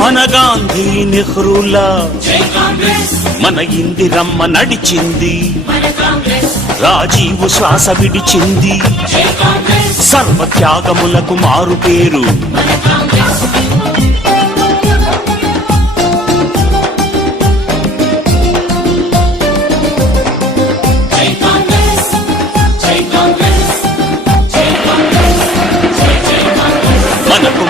మన గాంధీ నెహ్రూలా మన ఇందిరమ్మ నడిచింది. రాజీవు శ్వాస విడిచింది. సర్వ త్యాగములకు మారు పేరు.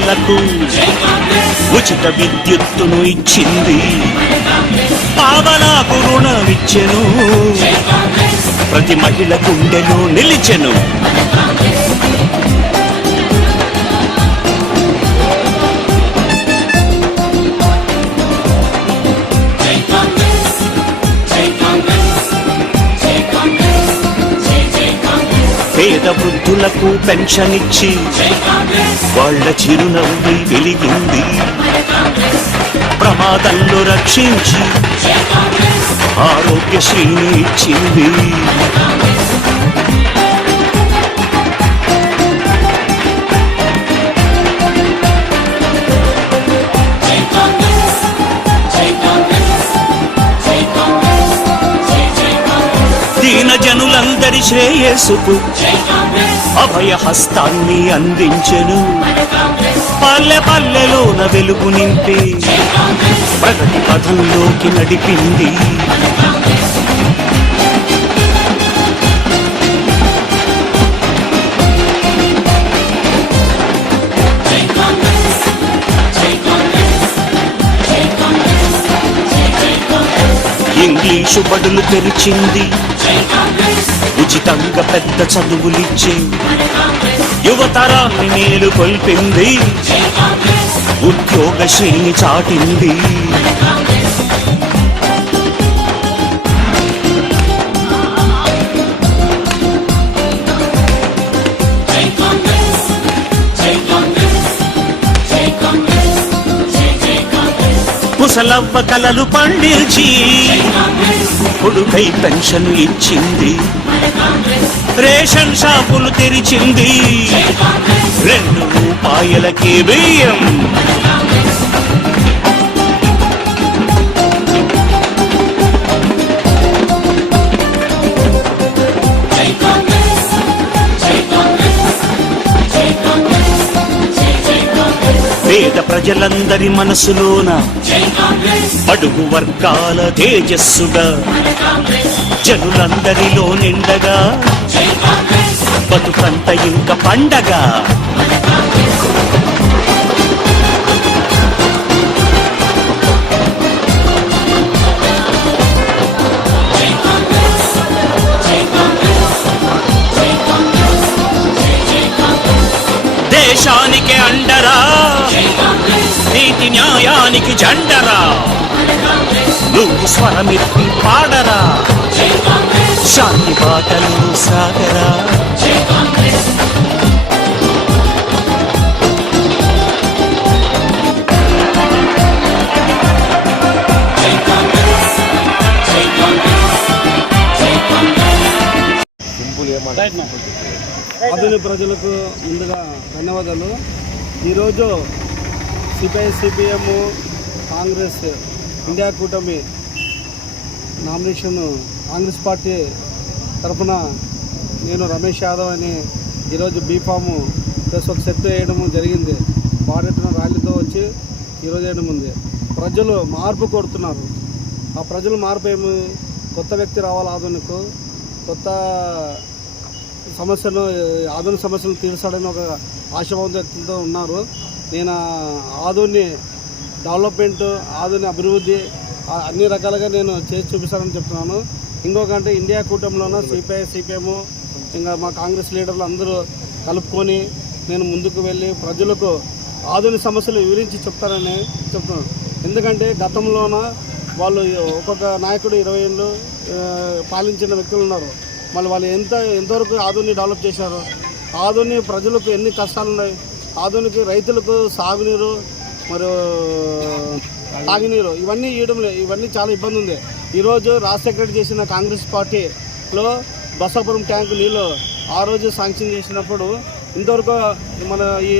తన్నలకు ఉచిత విద్యుత్తును ఇచ్చింది. పావలాకు రుణమిచ్చెను. ప్రతి మహిళ గుండెలో నిలిచెను. పేద వృద్ధులకు పెన్షన్ ఇచ్చి వాళ్ళ చిరునవ్వు వెలిగింది. ప్రమాదంలో రక్షించి ఆరోగ్యశ్రీని ఇచ్చింది. శ్రేయస్సుకు అభయ హస్తాన్ని అందించెను. పల్లె పల్లెలోన వెలుగు నింపి ప్రగతి పథంలోకి నడిపింది. ఇంగ్లీషు బడులు తెరిచింది. ఉచితంగా పెద్ద చదువులిచ్చి యువతరాన్ని మేలు కొల్పింది. ఉద్యోగ శ్రేణి చాటింది. ముసలవ్వ కలలు పండించి కొడుకై పెన్షన్ ఇచ్చింది. రేషన్ షాపులు తెరిచింది. రెండు రూపాయలకే బియ్యం. ప్రజలందరి మనసులోన అడుగు వర్గాల తేజస్సుగా జనులందరిలో నిండగా బతుకంత ఇంక పండగ దేశానికి అండరా? నీతి న్యాయానికి జండరా? నువ్వు స్వరమిత్తి పాడరా? శాంతి పాటలు సాగరా ఆధునిక ప్రజలకు ముందుగా ధన్యవాదాలు. ఈరోజు సిపిఐ సిపిఎం కాంగ్రెస్ ఇండియా కూటమి నామినేషన్ కాంగ్రెస్ పార్టీ తరఫున నేను రమేష్ యాదవ్ అని ఈరోజు బీఫాము ప్లస్ ఒక సెట్ వేయడం జరిగింది. భారతన ర్యాలీతో వచ్చి ఈరోజు వేయడం ఉంది. ప్రజలు మార్పు కోరుతున్నారు. ఆ ప్రజలు మార్పు ఏమి? కొత్త వ్యక్తి రావాలి ఆధునికు కొత్త సమస్యలు ఆధునిక సమస్యలు తీర్చాలని ఒక ఆశాభావంతో వ్యక్తులతో ఉన్నారు. నేను ఆధుని డెవలప్మెంట్ ఆధుని అభివృద్ధి అన్ని రకాలుగా నేను చేసి చూపిస్తానని చెప్తున్నాను. ఇంకొకంటే ఇండియా కూటమిలోన సిపిఐ సిపిఎం ఇంకా మా కాంగ్రెస్ లీడర్లు అందరూ కలుపుకొని నేను ముందుకు వెళ్ళి ప్రజలకు ఆధునిక సమస్యలు వివరించి చెప్తానని చెప్తున్నాను. ఎందుకంటే గతంలోన వాళ్ళు ఒక్కొక్క నాయకుడు ఇరవై ఏళ్ళు పాలించిన వ్యక్తులు ఉన్నారు. మళ్ళీ వాళ్ళు ఎంత ఎంతవరకు ఆధుని డెవలప్ చేశారు ఆధుని ప్రజలకు ఎన్ని కష్టాలు ఉన్నాయి ఆధునిక రైతులకు సాగునీరు మరియు తాగునీరు ఇవన్నీ ఇవ్వడం లేదు ఇవన్నీ చాలా ఇబ్బంది ఉంది. ఈరోజు రాజ్ సెక్రటరీ చేసిన కాంగ్రెస్ పార్టీలో బసాపురం ట్యాంకు నీళ్ళు ఆ రోజు శాంక్షన్ చేసినప్పుడు ఇంతవరకు మన ఈ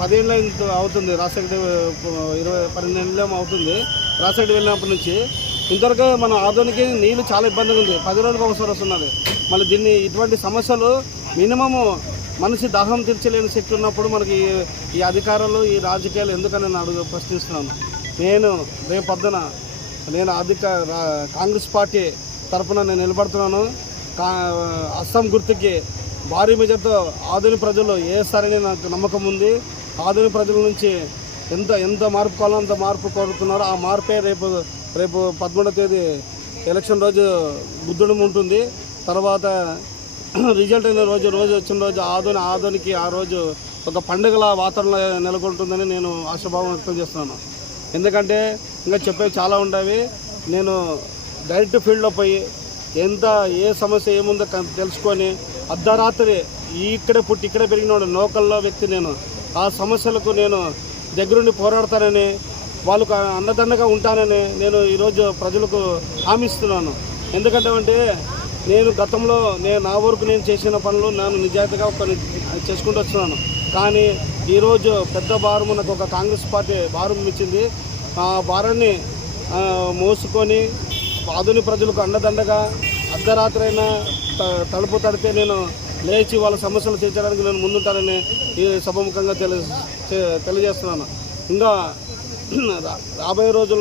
పదేళ్ళ అవుతుంది రాజశేఖర రెడ్డి ఇరవై పన్నెండు అవుతుంది రాజశేఖర వెళ్ళినప్పటి నుంచి ఇంతవరకు మన ఆధునిక నీళ్ళు చాలా ఇబ్బందిగా ఉంది. పది రోజులకు ఒకసారి వస్తున్నది. మళ్ళీ దీన్ని ఇటువంటి సమస్యలు మినిమము మనిషి దాహం తీర్చలేని శక్తి ఉన్నప్పుడు మనకి ఈ- అధికారాలు ఈ రాజకీయాలు ఎందుకని నేను అడుగు ప్రశ్నిస్తున్నాను. నేను రేపు పొద్దున నేను అధిక కాంగ్రెస్ పార్టీ తరఫున నేను నిలబడుతున్నాను. అస్సాం గుర్తుకి భారీ మెజార్తో ఆధునిక ప్రజలు వేస్తారని నాకు నమ్మకం ఉంది? ఆధునిక ప్రజల నుంచి ఎంత ఎంత మార్పు కావాలో అంత మార్పు కోరుతున్నారో ఆ మార్పే రేపు రేపు పదమూడవ తేదీ ఎలక్షన్ రోజు బుద్ధుడు ఉంటుంది. తర్వాత రిజల్ట్ అయిన రోజు రోజు వచ్చిన రోజు ఆధుని ఆధునికి ఆ రోజు ఒక పండుగల వాతావరణం నెలకొంటుందని నేను ఆశాభావం వ్యక్తం చేస్తున్నాను. ఎందుకంటే ఇంకా చెప్పేవి చాలా ఉండేవి. నేను డైరెక్ట్ ఫీల్డ్లో పోయి ఎంత ఏ సమస్య ఏముందో తెలుసుకొని అర్ధరాత్రి ఇక్కడే పుట్టి ఇక్కడే పెరిగిన నోకల్లో వ్యక్తి నేను. ఆ సమస్యలకు నేను దగ్గరుండి పోరాడతానని వాళ్ళకు అన్నదండగా ఉంటానని నేను ఈరోజు ప్రజలకు హామీస్తున్నాను. ఎందుకంటే అంటే నేను గతంలో నేను నా వరకు నేను చేసిన పనులు నేను నిజాయితీగా కొన్ని చేసుకుంటూ వస్తున్నాను. కానీ ఈరోజు పెద్ద భారం నాకు ఒక కాంగ్రెస్ పార్టీ భారం ఇచ్చింది. ఆ భారాన్ని మోసుకొని ఆధునిక ప్రజలకు అండదండగా అర్ధరాత్రి అయినా తలుపు తడితే నేను లేచి వాళ్ళ సమస్యలు తీర్చడానికి నేను ముందుంటానని ఈ సభముఖంగా తెలియ తెలియజేస్తున్నాను. ఇంకా రాబోయే రోజుల్లో